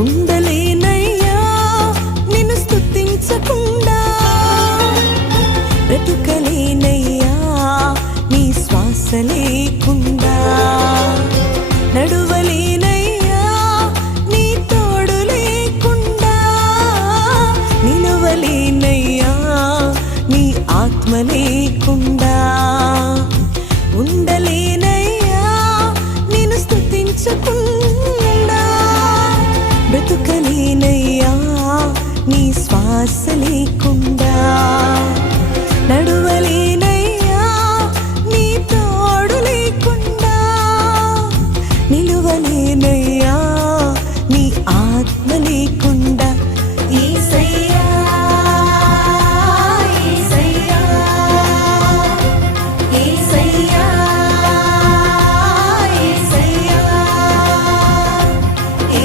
ఉండలేనయ్యా నిన్ను స్తుతించకుండా, బ్రతుకలేనయ్యా నీ శ్వాస లేకుండా, నడువలేనయ్యా నీ తోడు లేకుండా, నిలవలేనయ్యా నీ ఆత్మ లేకుండా, ఉండలేనయ్యా నిన్ను స్తుతించకుండా, బ్రతుకలేనయ్యా నీ శ్వాస లేకుండా.